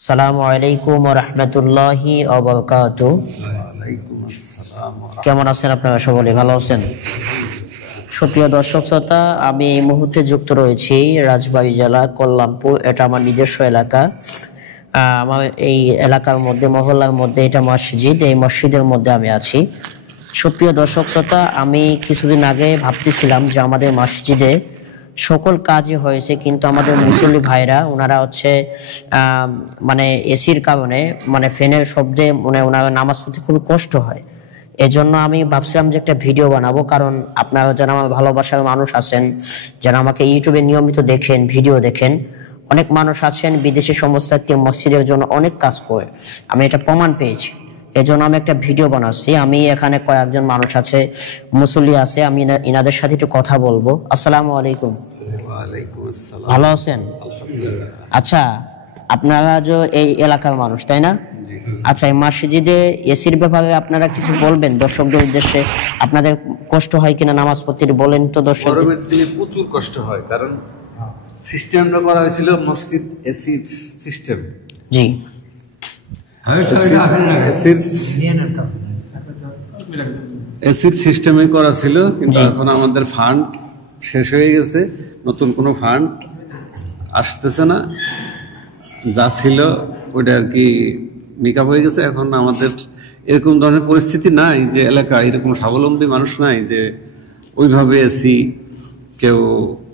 আসসালামু আলাইকুম ওয়া রাহমাতুল্লাহি ওয়া বারাকাতুহু। কেমন আছেন আপনারা? সকলে ভালো আছেন? সুপ্রিয় দর্শক শ্রোতা, আমি এই মুহূর্তে যুক্ত রয়েছি রাজবাড়ী জেলা কল্যাণপুর। এটা আমার নিজস্ব এলাকা। আমার এই এলাকার মধ্যে, মহল্লার মধ্যে এটা মসজিদ। এই মসজিদের মধ্যে আমি আছি। সুপ্রিয় দর্শক শ্রোতা, আমি কিছুদিন আগে ভাবতেছিলাম যে আমাদের মসজিদে সকল কাজই হয়েছে, কিন্তু আমাদের মুসল্লি ভাইরা ওনারা হচ্ছে মানে এসির কারণে, মানে ফ্যানের শব্দে ওনারা নামাজ পড়তে খুবই কষ্ট হয়। এজন্য আমি ভাবছিলাম যে একটা ভিডিও বানাবো, কারণ আপনারা যারা আমার ভালোবাসার মানুষ আছেন, যারা আমাকে ইউটিউবে নিয়মিত দেখেন, ভিডিও দেখেন, অনেক মানুষ আছেন বিদেশি সংস্থাকে মসজিদের জন্য অনেক কাজ করে, আমি এটা প্রমাণ পেয়েছি। এজন্য আমি একটা ভিডিও বানাচ্ছি। আমি এখানে কয়েকজন মানুষ আছে, মুসল্লি আছে, আমি ইনাদের সাথে একটু কথা বলবো। আসসালামু আলাইকুম। ভালো আছেন? আচ্ছা, আপনারা যে এই এলাকার মানুষ, তাই না? আচ্ছা, এই মসজিদে এসির ব্যাপারে আপনারা কিছু বলবেন দর্শকদের উদ্দেশ্যে? আপনাদের কষ্ট হয় কিনা নামাজ পড়তে বলেন তো দর্শক। গরমের দিনে প্রচুর কষ্ট হয়, কারণ সিস্টেমটা করা হয়েছিল মসজিদ এসি সিস্টেম। জি, এসির সিস্টেমে করা ছিল, কিন্তু এখন আমাদের ফান্ড শেষ হয়ে গেছে, নতুন কোনো ফান্ড আসতেছে না। যা ছিল ওইটা আর কি মেকআপ হয়ে গেছে। এখন আমাদের এরকম ধরনের পরিস্থিতি নাই যে এলাকা এরকম স্বাবলম্বী মানুষ নাই যে ওইভাবে এসি কেউ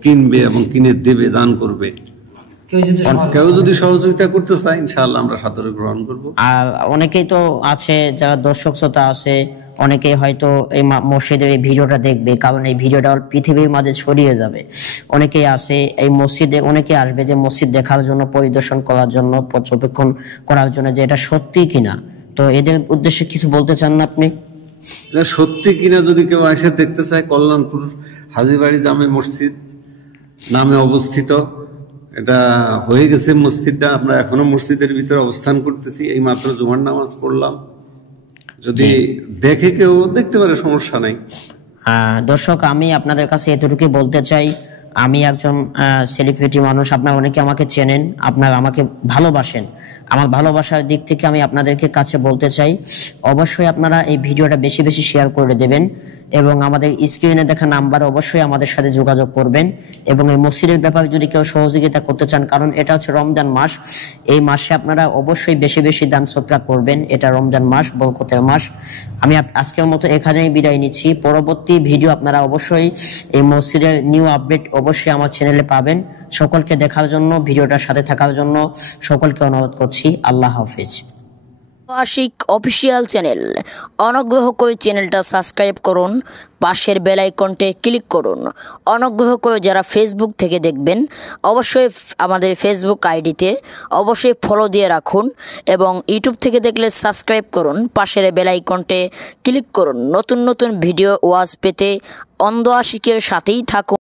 কিনবে এবং কিনে দেবে, দান করবে। কেউ যদি সহযোগিতা করতে চায়, ইনশাআল্লাহ আমরা সাদরে গ্রহণ করব। আর অনেকেই তো আছে যারা দর্শক শ্রোতা আছে, অনেকেই হয়তো এই মসজিদের এই ভিডিওটা দেখবে, কারণ এই ভিডিওটা পৃথিবীর মাঝে ছড়িয়ে যাবে। অনেকেই আছে এই মসজিদে, অনেকে আসবে যে মসজিদ দেখার জন্য, পরিদর্শন করার জন্য, পর্যবেক্ষণ করার জন্য, যে এটা সত্যি কিনা। তো এদের উদ্দেশ্যে কিছু বলতে চান না আপনি? এটা সত্যি কিনা যদি কেউ এসে দেখতে চায়, কল্যাণপুর হাজীবাড়ি জামে মসজিদ নামে অবস্থিত। এটা হয়ে গেছে মসজিদটা, আমরা এখনো মসজিদের ভিতরে অবস্থান করতেছি। এই মাত্র জুমার নামাজ পড়লাম। যদি দেখে কেউ দেখতে পারে, সমস্যা নাই। দর্শক, আমি আপনাদের কাছে এতটুকুই বলতে চাই, আমি একজন সেলিব্রিটি মানুষ। আপনারা অনেকে আমাকে চেনেন, আপনারা আমাকে ভালোবাসেন। আমার ভালোবাসার দিক থেকে আমি আপনাদেরকে কাছে বলতে চাই, অবশ্যই আপনারা এই ভিডিওটা বেশি বেশি শেয়ার করে দেবেন, এবং আমাদের স্ক্রিনে দেখা নাম্বারে অবশ্যই আমাদের সাথে যোগাযোগ করবেন। এবং এই মসজিদের ব্যাপারে যদি কেউ সহযোগিতা করতে চান, কারণ এটা হচ্ছে রমজান মাস, এই মাসে আপনারা অবশ্যই বেশি বেশি দান সদকা করবেন। এটা রমজান মাস, বরকতের মাস। আমি আজকের মতো এখানেই বিদায় নিচ্ছি। পরবর্তী ভিডিও আপনারা অবশ্যই এই মসজিদের নিউ আপডেট অবশ্যই আমার চ্যানেলে পাবেন। সকলকে দেখার জন্য, ভিডিওটার সাথে থাকার জন্য সকলকে অনুরোধ করছি। আল্লাহ হাফেজ। আশিক অফিসিয়াল চ্যানেল, অনুগ্রহ করে চ্যানেলটা সাবস্ক্রাইব করুন, পাশের বেল আইকনটি ক্লিক করুন। অনুগ্রহ করে যারা ফেসবুক থেকে দেখবেন, অবশ্যই আমাদের ফেসবুক আইডিতে অবশ্যই ফলো দিয়ে রাখুন, এবং ইউটিউব থেকে দেখলে সাবস্ক্রাইব করুন, পাশের বেল আইকনটি ক্লিক করুন। নতুন নতুন ভিডিও ওয়াজ পেতে অন্ধ আশিকের সাথেই থাকুন।